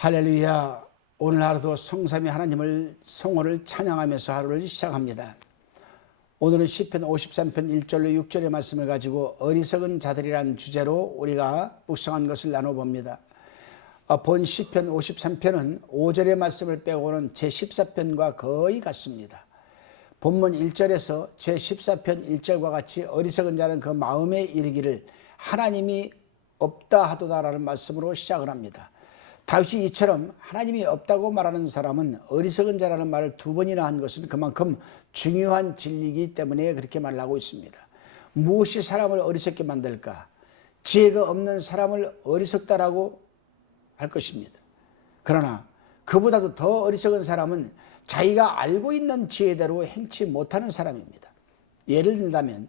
할렐루야. 오늘 하루도 성삼위 하나님을 성호를 찬양하면서 하루를 시작합니다. 오늘은 시편 53편 1절로 6절의 말씀을 가지고 어리석은 자들이라는 주제로 우리가 묵상한 것을 나눠봅니다. 본 시편 53편은 5절의 말씀을 빼고는 제14편과 거의 같습니다. 본문 1절에서 제14편 1절과 같이 어리석은 자는 그 마음에 이르기를 하나님이 없다 하도다라는 말씀으로 시작을 합니다. 다윗이 이처럼 하나님이 없다고 말하는 사람은 어리석은 자라는 말을 두 번이나 한 것은 그만큼 중요한 진리이기 때문에 그렇게 말을 하고 있습니다. 무엇이 사람을 어리석게 만들까? 지혜가 없는 사람을 어리석다라고 할 것입니다. 그러나 그보다도 더 어리석은 사람은 자기가 알고 있는 지혜대로 행치 못하는 사람입니다. 예를 들자면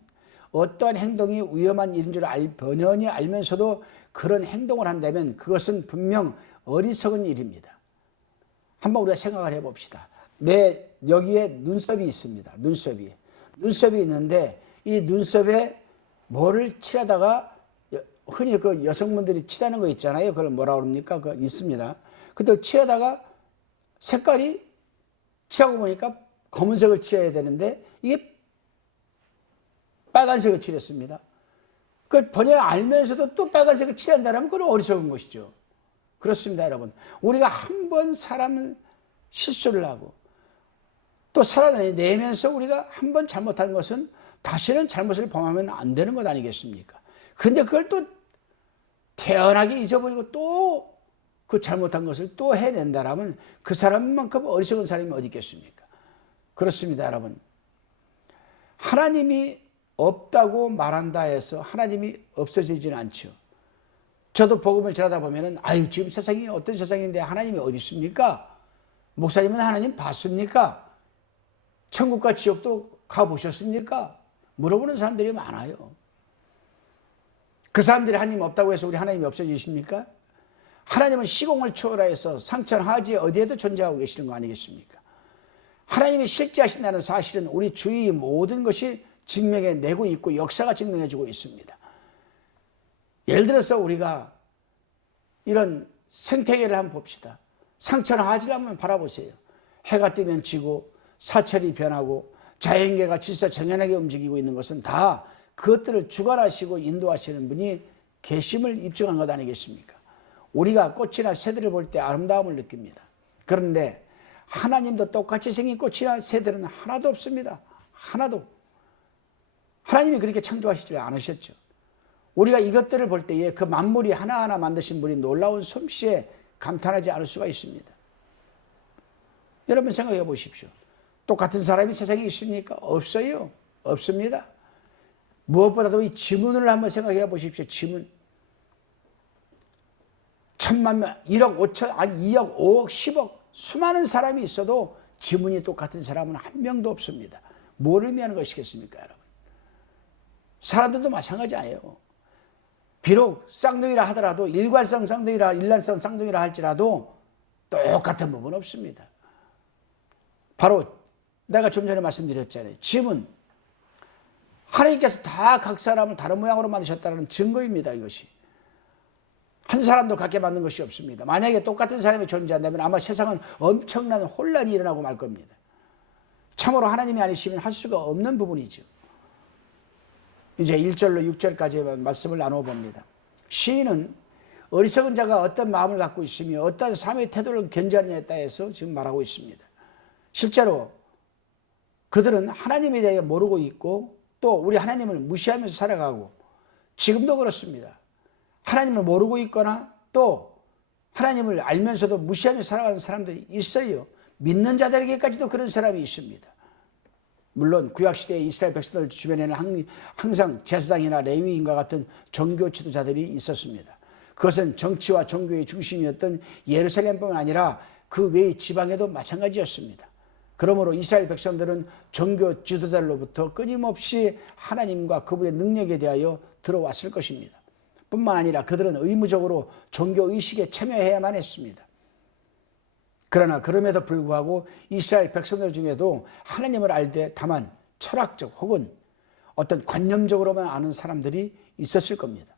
어떠한 행동이 위험한 일인 줄 번연히 알면서도 그런 행동을 한다면 그것은 분명 어리석은 일입니다. 한번 우리가 생각을 해봅시다. 여기에 눈썹이 있습니다. 눈썹이 있는데 이 눈썹에 뭐를 칠하다가 흔히 그 여성분들이 칠하는 거 있잖아요. 그걸 뭐라고 그럽니까? 그거 있습니다. 근데 칠하다가 색깔이 칠하고 보니까 검은색을 칠해야 되는데 이게 빨간색을 칠했습니다. 그걸 번역 알면서도 또 빨간색을 칠한다면 그건 어리석은 것이죠. 그렇습니다, 여러분. 우리가 한 번 사람을 실수를 하고 또 살아내면서 우리가 한 번 잘못한 것은 다시는 잘못을 범하면 안 되는 것 아니겠습니까? 그런데 그걸 또 태연하게 잊어버리고 또 그 잘못한 것을 또 해낸다라면 그 사람만큼 어리석은 사람이 어디 있겠습니까? 그렇습니다, 여러분. 하나님이 없다고 말한다 해서 하나님이 없어지지는 않죠. 저도 복음을 전하다 보면은 지금 세상이 어떤 세상인데 하나님이 어디 있습니까? 목사님은 하나님 봤습니까? 천국과 지옥도 가보셨습니까? 물어보는 사람들이 많아요. 그 사람들이 하나님 없다고 해서 우리 하나님이 없어지십니까? 하나님은 시공을 초월해서 상천하지 어디에도 존재하고 계시는 거 아니겠습니까? 하나님이 실제하신다는 사실은 우리 주위의 모든 것이 증명해내고 있고 역사가 증명해주고 있습니다. 예를 들어서 우리가 이런 생태계를 한번 봅시다. 상천하지를 한번 바라보세요. 해가 뜨면 지고 사철이 변하고 자연계가 질서정연하게 움직이고 있는 것은 다 그것들을 주관하시고 인도하시는 분이 계심을 입증한 것 아니겠습니까? 우리가 꽃이나 새들을 볼 때 아름다움을 느낍니다. 그런데 하나님도 똑같이 생긴 꽃이나 새들은 하나도 없습니다. 하나도. 하나님이 그렇게 창조하시지 않으셨죠. 우리가 이것들을 볼 때에 그 만물이 하나하나 만드신 분이 놀라운 솜씨에 감탄하지 않을 수가 있습니다. 여러분 생각해 보십시오. 똑같은 사람이 세상에 있습니까? 없어요. 없습니다. 무엇보다도 이 지문을 한번 생각해 보십시오. 지문. 1,000만 명, 1억 5천, 2억, 5억, 10억 수많은 사람이 있어도 지문이 똑같은 사람은 한 명도 없습니다. 뭘 의미하는 것이겠습니까, 여러분? 사람들도 마찬가지 아니에요. 비록 쌍둥이라 하더라도 일관성 쌍둥이라 일란성 쌍둥이라 할지라도 똑같은 부분은 없습니다. 바로 내가 좀 전에 말씀드렸잖아요. 지문. 하나님께서 다 각 사람을 다른 모양으로 만드셨다는 증거입니다. 이것이. 한 사람도 같게 만든 것이 없습니다. 만약에 똑같은 사람이 존재한다면 아마 세상은 엄청난 혼란이 일어나고 말 겁니다. 참으로 하나님이 아니시면 할 수가 없는 부분이죠. 이제 1절로 6절까지의 말씀을 나눠봅니다. 시인은 어리석은 자가 어떤 마음을 갖고 있으며 어떤 삶의 태도를 견지하느냐에 따라서 지금 말하고 있습니다. 실제로 그들은 하나님에 대해 모르고 있고 또 우리 하나님을 무시하면서 살아가고 지금도 그렇습니다. 하나님을 모르고 있거나 또 하나님을 알면서도 무시하면서 살아가는 사람들이 있어요. 믿는 자들에게까지도 그런 사람이 있습니다. 물론 구약시대의 이스라엘 백성들 주변에는 항상 제사장이나 레위인과 같은 종교 지도자들이 있었습니다. 그것은 정치와 종교의 중심이었던 예루살렘뿐만 아니라 그 외의 지방에도 마찬가지였습니다. 그러므로 이스라엘 백성들은 종교 지도자로부터 끊임없이 하나님과 그분의 능력에 대하여 들어왔을 것입니다. 뿐만 아니라 그들은 의무적으로 종교의식에 참여해야만 했습니다. 그러나 그럼에도 불구하고 이스라엘 백성들 중에도 하나님을 알되 다만 철학적 혹은 어떤 관념적으로만 아는 사람들이 있었을 겁니다.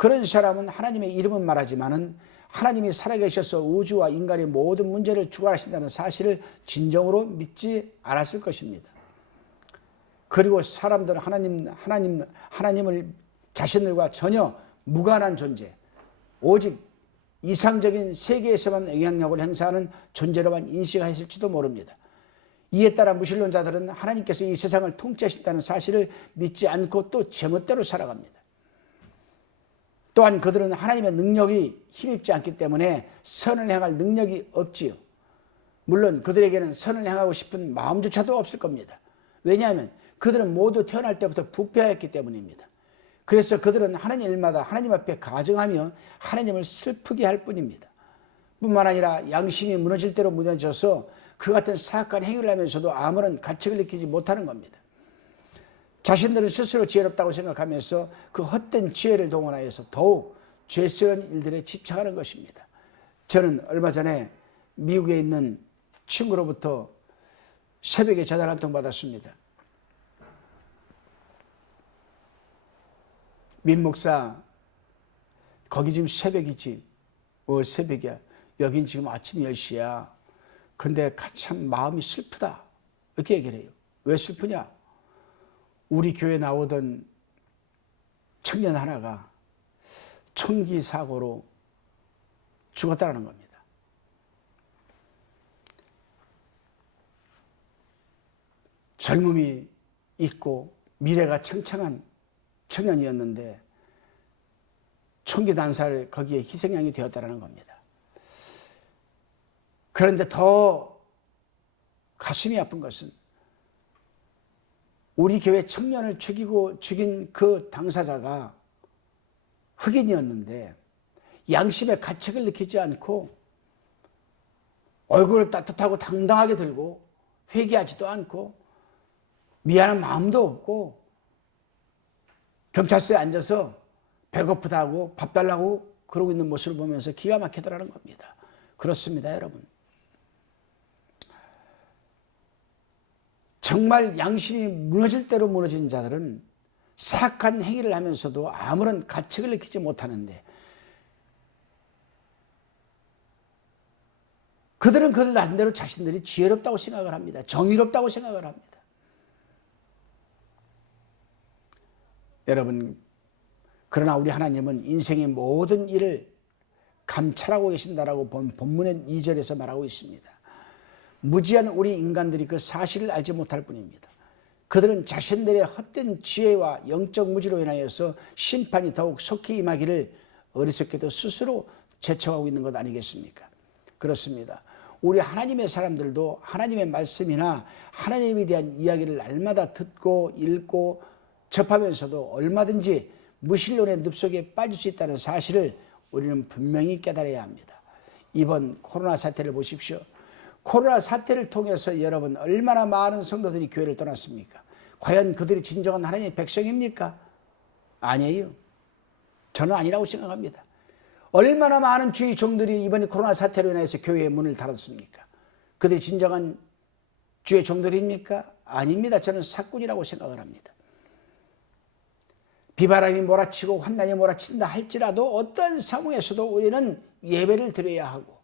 그런 사람은 하나님의 이름은 말하지만은 하나님이 살아계셔서 우주와 인간의 모든 문제를 주관하신다는 사실을 진정으로 믿지 않았을 것입니다. 그리고 사람들은 하나님을 자신들과 전혀 무관한 존재, 오직 이상적인 세계에서만 영향력을 행사하는 존재로만 인식하였을지도 모릅니다. 이에 따라 무신론자들은 하나님께서 이 세상을 통치하신다는 사실을 믿지 않고 또 제멋대로 살아갑니다. 또한 그들은 하나님의 능력이 힘입지 않기 때문에 선을 행할 능력이 없지요. 물론 그들에게는 선을 행하고 싶은 마음조차도 없을 겁니다. 왜냐하면 그들은 모두 태어날 때부터 부패하였기 때문입니다. 그래서 그들은 하는 일마다 하나님 앞에 가증하며 하나님을 슬프게 할 뿐입니다. 뿐만 아니라 양심이 무너질 대로 무너져서 그 같은 사악한 행위를 하면서도 아무런 가책을 느끼지 못하는 겁니다. 자신들은 스스로 지혜롭다고 생각하면서 그 헛된 지혜를 동원하여서 더욱 죄스러운 일들에 집착하는 것입니다. 저는 얼마 전에 미국에 있는 친구로부터 새벽에 전화 한 통 받았습니다. 민 목사, 거기 지금 새벽이지? 새벽이야. 여긴 지금 아침 10시야. 근데 참 마음이 슬프다. 이렇게 얘기를 해요. 왜 슬프냐? 우리 교회 나오던 청년 하나가 총기 사고로 죽었다는 겁니다. 젊음이 있고 미래가 청청한 청년이었는데 총기 난사를 거기에 희생양이 되었다는 겁니다. 그런데 더 가슴이 아픈 것은 우리 교회 청년을 죽인 그 당사자가 흑인이었는데 양심의 가책을 느끼지 않고 얼굴을 따뜻하고 당당하게 들고 회개하지도 않고 미안한 마음도 없고 경찰서에 앉아서 배고프다고 밥 달라고 그러고 있는 모습을 보면서 기가 막히더라는 겁니다. 그렇습니다, 여러분. 정말 양심이 무너질 대로 무너진 자들은 사악한 행위를 하면서도 아무런 가책을 느끼지 못하는데 그들은 그들 나름대로 자신들이 지혜롭다고 생각을 합니다. 정의롭다고 생각을 합니다. 여러분, 그러나 우리 하나님은 인생의 모든 일을 감찰하고 계신다라고 본문의 2절에서 말하고 있습니다. 무지한 우리 인간들이 그 사실을 알지 못할 뿐입니다. 그들은 자신들의 헛된 지혜와 영적 무지로 인하여서 심판이 더욱 속히 임하기를 어리석게도 스스로 제청하고 있는 것 아니겠습니까? 그렇습니다. 우리 하나님의 사람들도 하나님의 말씀이나 하나님에 대한 이야기를 날마다 듣고 읽고 접하면서도 얼마든지 무신론의 늪속에 빠질 수 있다는 사실을 우리는 분명히 깨달아야 합니다. 이번 코로나 사태를 보십시오. 코로나 사태를 통해서 여러분 얼마나 많은 성도들이 교회를 떠났습니까? 과연 그들이 진정한 하나님의 백성입니까? 아니에요. 저는 아니라고 생각합니다. 얼마나 많은 주의 종들이 이번 코로나 사태로 인해서 교회의 문을 닫았습니까? 그들이 진정한 주의 종들입니까? 아닙니다. 저는 사꾼이라고 생각을 합니다. 비바람이 몰아치고 환난이 몰아친다 할지라도 어떤 상황에서도 우리는 예배를 드려야 하고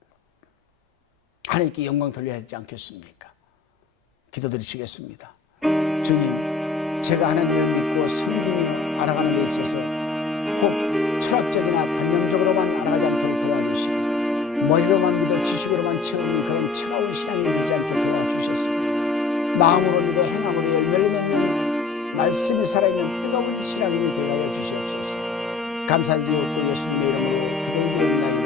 하나님께 영광 돌려야 되지 않겠습니까? 기도드리시겠습니다. 주님, 제가 하나님을 믿고 섬기며 알아가는 데 있어서 혹 철학적이나 관념적으로만 알아가지 않도록 도와주시고 머리로만 믿어 지식으로만 채우는 그런 차가운 신앙이 되지 않게 도와주셨습니다. 마음으로 믿어 행함으로 열매를 맺는 말씀이 살아있는 뜨거운 신앙이 되게 하여 주시옵소서. 감사드리옵고 예수님의 이름으로 기도드리옵나이다.